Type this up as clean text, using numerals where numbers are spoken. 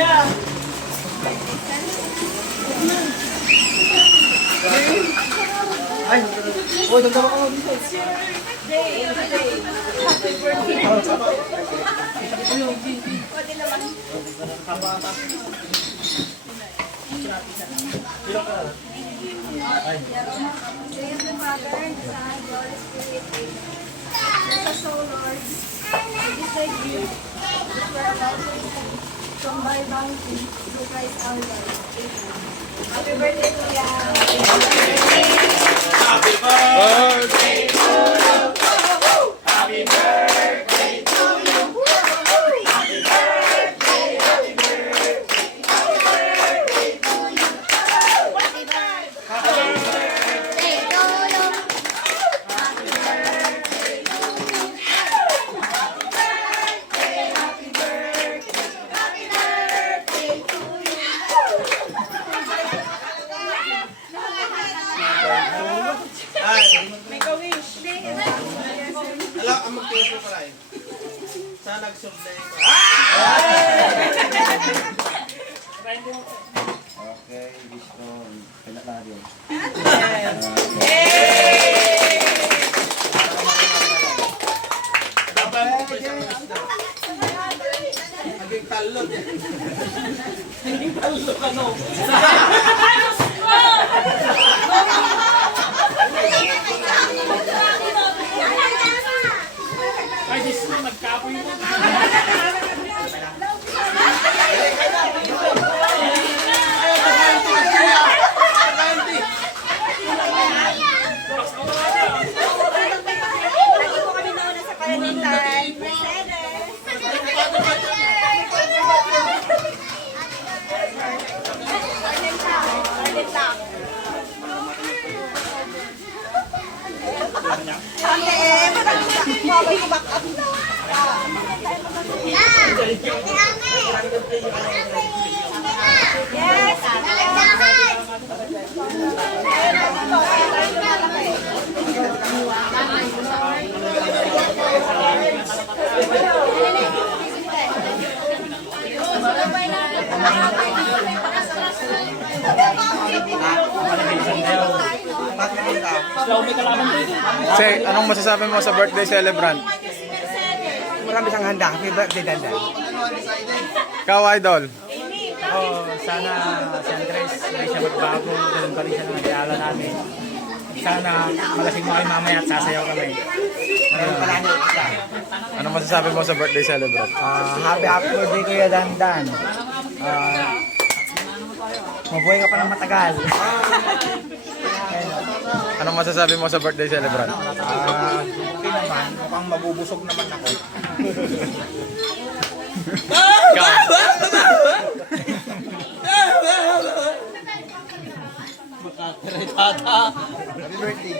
Ay, oh, dagdagan ko dito. Happy birthday. From by bounty to Christ our Lord. Happy birthday, Kuya! Happy birthday to you. Happy birthday to you. Happy birthday, happy birthday. Happy birthday to you. Happy birthday to you. Happy birthday to you. Happy birthday, happy birthday to you. Make a wish. Alam, ang mag-tiis mo pala eh. Saan nag-survey ko? Okay, gusto. Pinakari. Dapat mo pa isang gusto. Naging talon eh. Naging talon ano? Ay, Diyos mo, nagkapoy mo. Lagi po kami nauna sa kalamitan. Mercedes! Arnett lang. Ate, magandang mo ako yung back up na. Yes! Slow may kalaban dito. Say, anong masasabi mo sa birthday celebrant? Marami siyang handa. Happy birthday, Dandan. Ikaw, idol. Sana si Andres hindi siya magbago, ganun pa rin siya ng nag-aala namin. Sana malasing mo kayo mamaya at sasayaw kami. Anong masasabi mo sa birthday celebrant? Happy birthday, Kuya Dandan. Mabuhay ka pa ng matagal. Anong masasabi mo sa birthday celebrant? Okay naman. Mukhang mabubusog naman ako. Ikaw. Happy birthday.